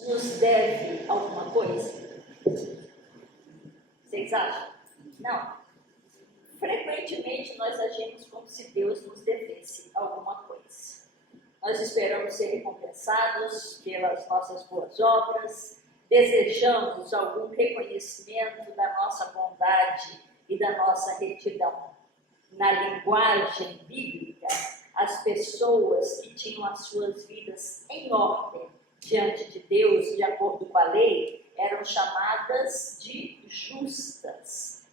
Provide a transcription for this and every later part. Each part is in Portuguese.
nos deve alguma coisa? Vocês acham? Não. Frequentemente nós agimos como se Deus nos devesse alguma coisa. Nós esperamos ser recompensados pelas nossas boas obras, desejamos algum reconhecimento da nossa bondade e da nossa retidão. Na linguagem bíblica, as pessoas que tinham as suas vidas em ordem diante de Deus, de acordo com a lei, eram chamadas de justas.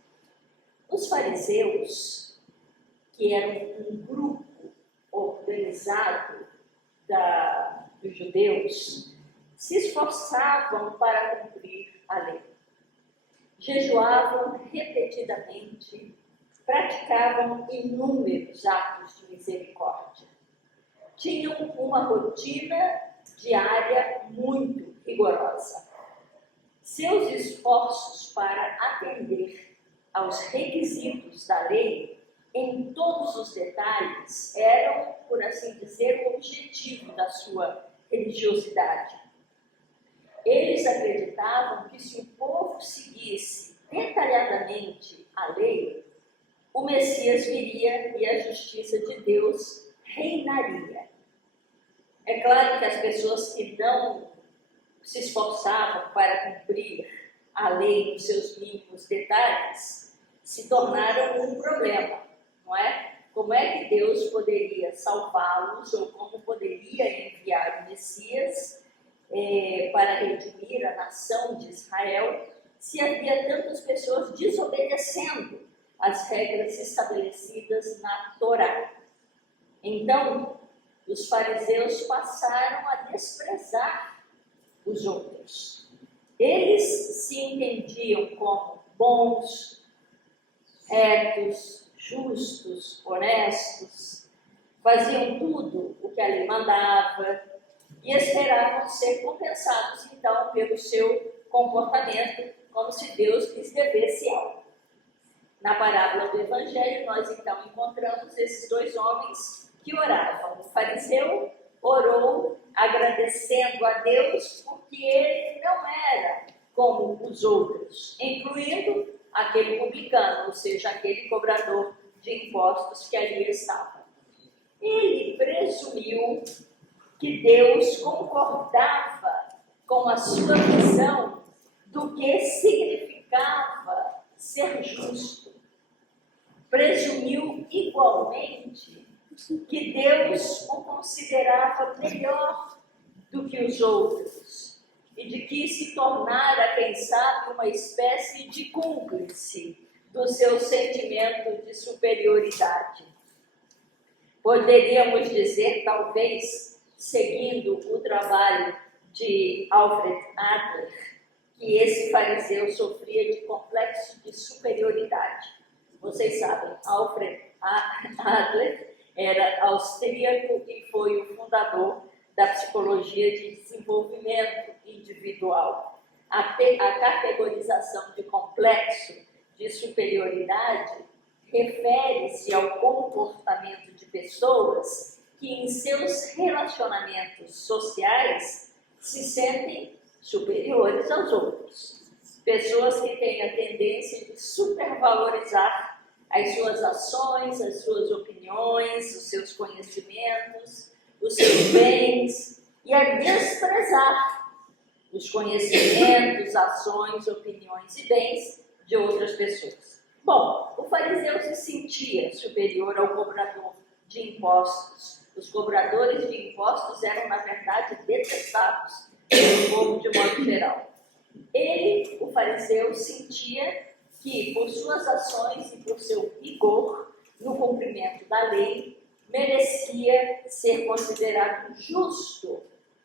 Os fariseus, que eram um grupo organizado dos judeus, se esforçavam para cumprir a lei. Jejuavam repetidamente, praticavam inúmeros atos de misericórdia. Tinham uma rotina diária muito rigorosa. Seus esforços para atender aos requisitos da lei, em todos os detalhes, eram, por assim dizer, o objetivo da sua religiosidade. Eles acreditavam que se o povo seguisse detalhadamente a lei, o Messias viria e a justiça de Deus reinaria. É claro que as pessoas que não se esforçavam para cumprir a lei nos seus mínimos detalhes se tornaram um problema, não é? Como é que Deus poderia salvá-los ou como poderia enviar o Messias para redimir a nação de Israel se havia tantas pessoas desobedecendo as regras estabelecidas na Torá? Então, os fariseus passaram a desprezar os outros. Eles se entendiam como bons, retos, justos, honestos, faziam tudo o que a lei mandava e esperavam ser compensados, então, pelo seu comportamento, como se Deus lhes devesse algo. Na parábola do Evangelho, nós então encontramos esses dois homens que oravam. O fariseu orou agradecendo a Deus porque ele não era como os outros, incluindo aquele publicano, ou seja, aquele cobrador de impostos que ali estava. Ele presumiu que Deus concordava com a sua visão do que significava ser justo. Presumiu igualmente que Deus o considerava melhor do que os outros e de que se tornara, quem sabe, uma espécie de cúmplice do seu sentimento de superioridade. Poderíamos dizer, talvez, seguindo o trabalho de Alfred Adler, que esse fariseu sofria de complexo de superioridade. Vocês sabem, Alfred Adler era austríaco e foi o fundador da psicologia de desenvolvimento individual. A categorização de complexo de superioridade refere-se ao comportamento de pessoas que em seus relacionamentos sociais se sentem superiores aos outros. Pessoas que têm a tendência de supervalorizar as suas ações, as suas opiniões, os seus conhecimentos, os seus bens, e a desprezar os conhecimentos, ações, opiniões e bens de outras pessoas. Bom, o fariseu se sentia superior ao cobrador de impostos. Os cobradores de impostos eram, na verdade, detestados pelo povo de modo geral. Ele, o fariseu, sentia que, por suas ações e por seu rigor no cumprimento da lei, merecia ser considerado justo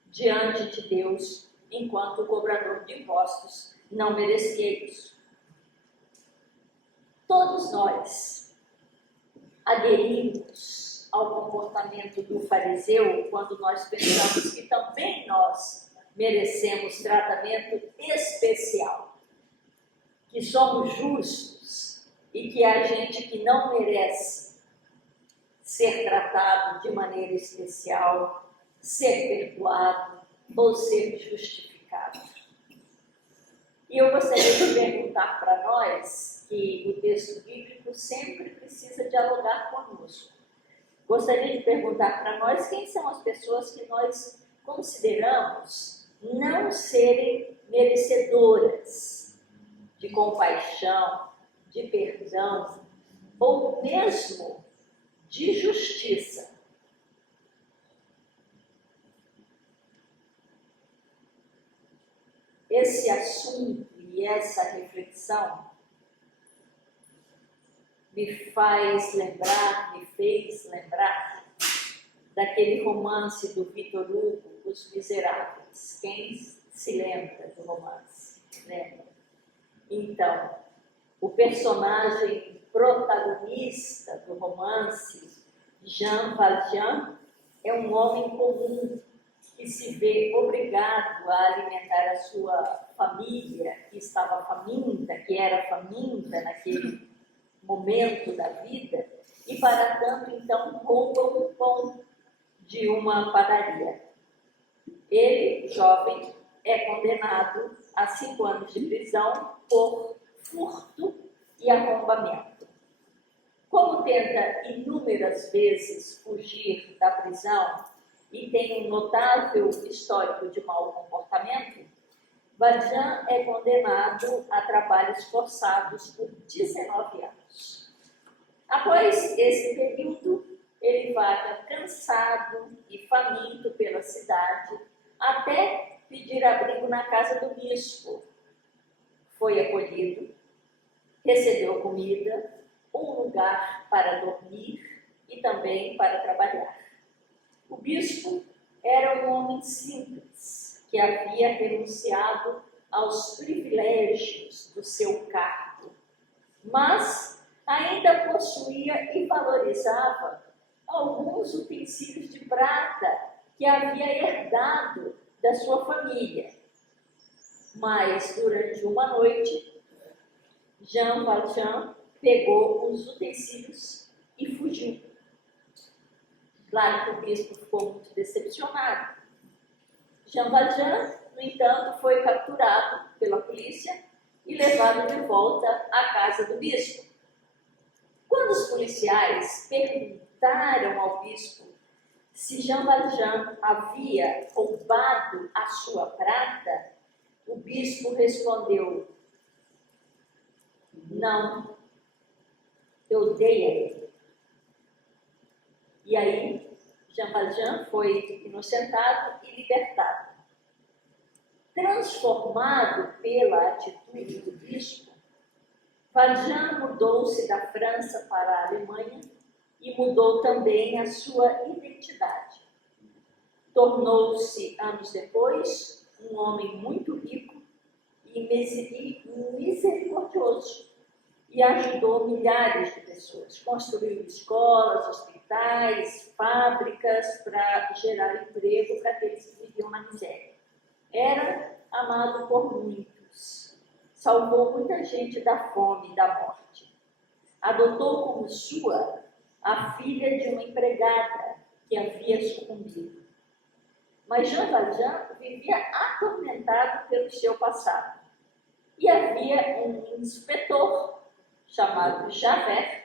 diante de Deus, enquanto o cobrador de impostos não merecia isso. Todos nós aderimos ao comportamento do fariseu quando nós pensamos que também nós merecemos tratamento especial, que somos justos e que há gente que não merece ser tratado de maneira especial, ser perdoado ou ser justificado. E eu gostaria de perguntar para nós, que o texto bíblico sempre precisa dialogar conosco. Gostaria de perguntar para nós quem são as pessoas que nós consideramos não serem merecedoras de compaixão, de perdão, ou mesmo de justiça. Esse assunto e essa reflexão me fez lembrar daquele romance do Victor Hugo, Os Miseráveis. Quem se lembra do romance? Lembra? Então, o personagem protagonista do romance, Jean Valjean, é um homem comum que se vê obrigado a alimentar a sua família, que estava faminta, que era faminta naquele momento da vida, e para tanto, então, rouba um pão de uma padaria. Ele, jovem, é condenado a 5 anos de prisão por furto e arrombamento. Como tenta inúmeras vezes fugir da prisão e tem um notável histórico de mau comportamento, Valjean é condenado a trabalhos forçados por 19 anos. Após esse período, ele vaga cansado e faminto pela cidade, até pedir abrigo na casa do bispo. Foi acolhido, recebeu comida, um lugar para dormir e também para trabalhar. O bispo era um homem simples, que havia renunciado aos privilégios do seu cargo, mas ainda possuía e valorizava alguns utensílios de prata que havia herdado da sua família. Mas, durante uma noite, Jean Valjean pegou os utensílios e fugiu. Claro que o bispo ficou muito decepcionado. Jean Valjean, no entanto, foi capturado pela polícia e levado de volta à casa do bispo. Quando os policiais perguntaram ao bispo se Jean Valjean havia roubado a sua prata, o bispo respondeu: não, eu dei a ele. E aí, Jean Valjean foi inocentado e libertado. Transformado pela atitude do bispo, Valjean mudou-se da França para a Alemanha e mudou também a sua identidade. Tornou-se, anos depois, um homem muito rico e misericordioso e ajudou milhares de pessoas. Construiu escolas, hospitais, fábricas para gerar emprego para aqueles que viviam na miséria. Era amado por muitos. Salvou muita gente da fome e da morte. Adotou como sua a filha de uma empregada que havia sucumbido. Mas Jean Valjean vivia atormentado pelo seu passado. E havia um inspetor chamado Javert,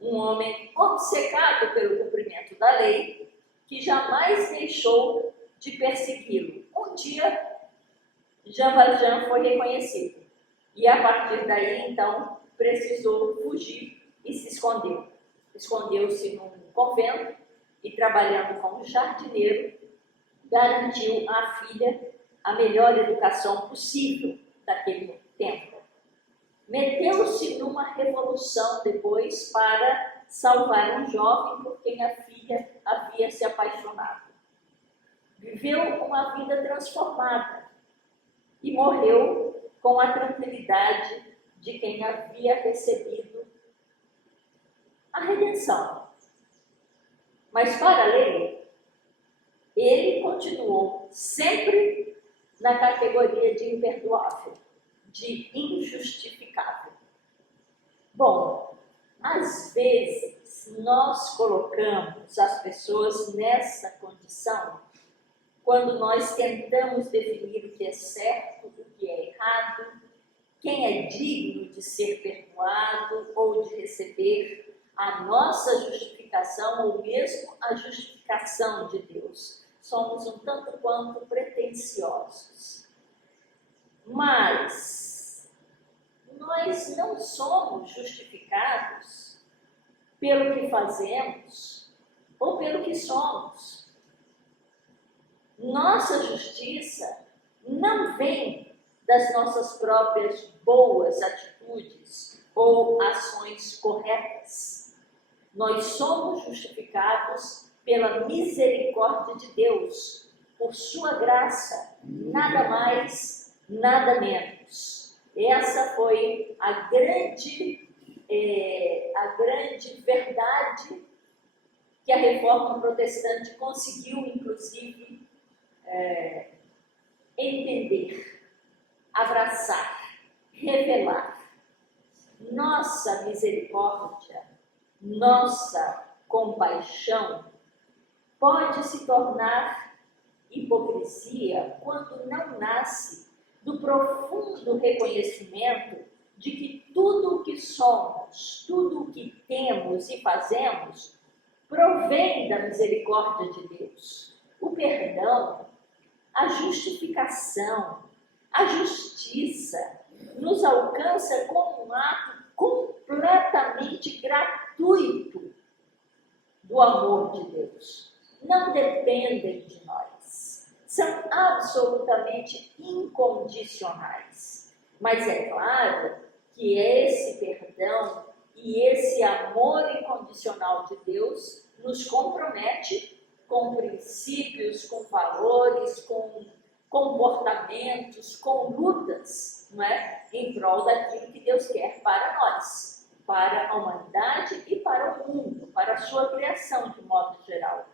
um homem obcecado pelo cumprimento da lei, que jamais deixou de persegui-lo. Um dia, Jean Valjean foi reconhecido. E a partir daí, então, precisou fugir e se escondeu. Escondeu-se num convento e, trabalhando como jardineiro, garantiu à filha a melhor educação possível daquele tempo. Meteu-se numa revolução depois para salvar um jovem por quem a filha havia se apaixonado. Viveu uma vida transformada e morreu com a tranquilidade de quem havia recebido a redenção. Mas para a lei, ele continuou sempre na categoria de imperdoável, de injustificável. Bom, às vezes nós colocamos as pessoas nessa condição quando nós tentamos definir o que é certo, o que é errado, quem é digno de ser perdoado ou de receber a nossa justificação ou mesmo a justificação de Deus. Somos um tanto quanto pretensiosos. Mas nós não somos justificados pelo que fazemos ou pelo que somos. Nossa justiça não vem das nossas próprias boas atitudes ou ações corretas. Nós somos justificados pela misericórdia de Deus, por sua graça, nada mais, nada menos. Essa foi a grande verdade que a Reforma Protestante conseguiu, inclusive, entender, abraçar, revelar. Nossa misericórdia, nossa compaixão pode se tornar hipocrisia quando não nasce do profundo reconhecimento de que tudo o que somos, tudo o que temos e fazemos provém da misericórdia de Deus. O perdão, a justificação, a justiça nos alcança como um ato completamente gratuito do amor de Deus. Não dependem de nós. São absolutamente incondicionais. Mas é claro que esse perdão e esse amor incondicional de Deus nos compromete com princípios, com valores, com comportamentos, com lutas, não é? Em prol daquilo que Deus quer para nós, para a humanidade e para o mundo, para a sua criação de modo geral.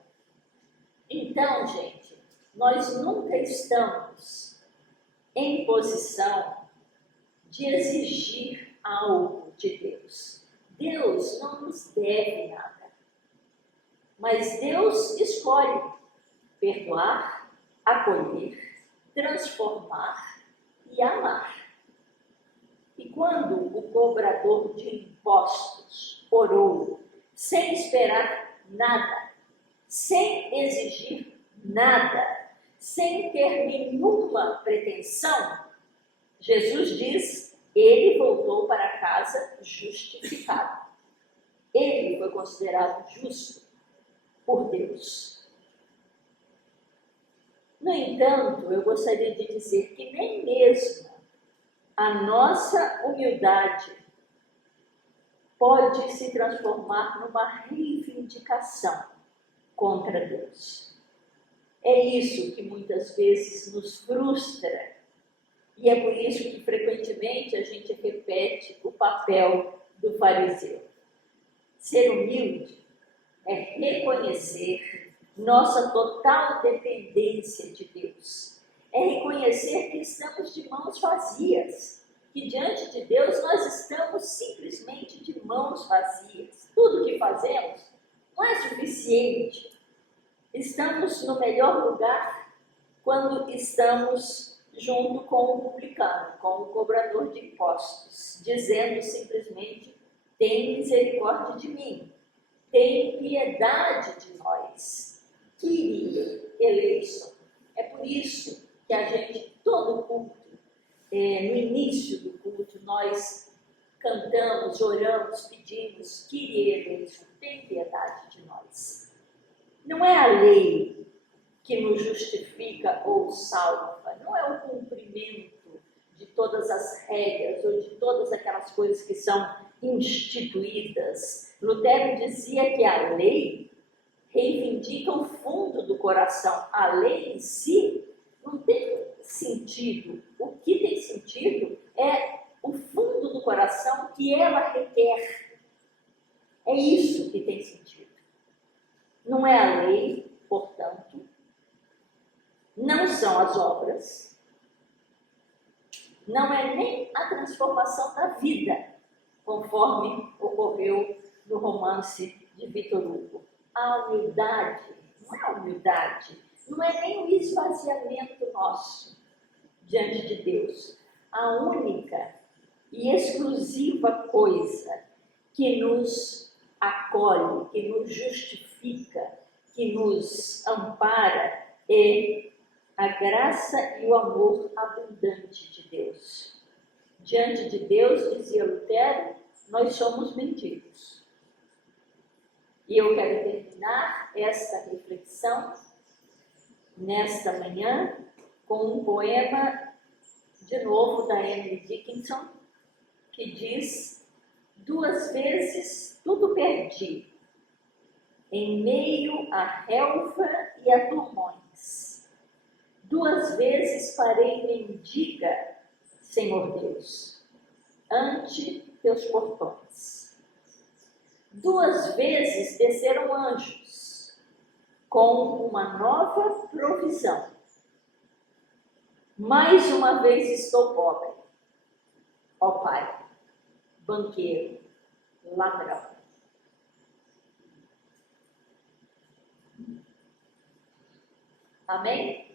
Então, gente, nós nunca estamos em posição de exigir algo de Deus. Deus não nos deve nada, mas Deus escolhe perdoar, acolher, transformar e amar. E quando o cobrador de impostos orou, sem esperar nada, sem exigir nada, sem ter nenhuma pretensão, Jesus diz, ele voltou para casa justificado. Ele foi considerado justo por Deus. No entanto, eu gostaria de dizer que nem mesmo a nossa humildade pode se transformar numa reivindicação contra Deus. É isso que muitas vezes nos frustra e é por isso que frequentemente a gente repete o papel do fariseu. Ser humilde é reconhecer nossa total dependência de Deus. É reconhecer que estamos de mãos vazias, que diante de Deus nós estamos simplesmente de mãos vazias. Tudo que fazemos não é suficiente. Estamos no melhor lugar quando estamos junto com o publicano, com o cobrador de impostos, dizendo simplesmente, tem misericórdia de mim, tem piedade de nós, querido eleison. É por isso que a gente, todo culto, no início do culto, nós cantamos, oramos, pedimos, Kyrie eleison, tem piedade de nós. Não é a lei que nos justifica ou salva, não é o cumprimento de todas as regras ou de todas aquelas coisas que são instituídas. Lutero dizia que a lei reivindica o fundo do coração. A lei em si não tem sentido. O que tem sentido é o fundo do coração que ela requer. É isso que tem sentido. Não é a lei, portanto, não são as obras, não é nem a transformação da vida, conforme ocorreu no romance de Victor Hugo. A humildade, não é a humildade, não é nem o esvaziamento nosso diante de Deus. A única e exclusiva coisa que nos acolhe, que nos justifica, que nos ampara é a graça e o amor abundante de Deus. Diante de Deus, dizia Lutero, nós somos mendigos. E eu quero terminar esta reflexão nesta manhã com um poema, de novo, da Emily Dickinson, que diz: 2 vezes tudo perdi, em meio à relva e a turmões. 2 vezes parei mendiga, Senhor Deus, ante teus portões. 2 vezes desceram anjos, com uma nova provisão. Mais uma vez estou pobre, ó Pai, banqueiro, ladrão. Amém?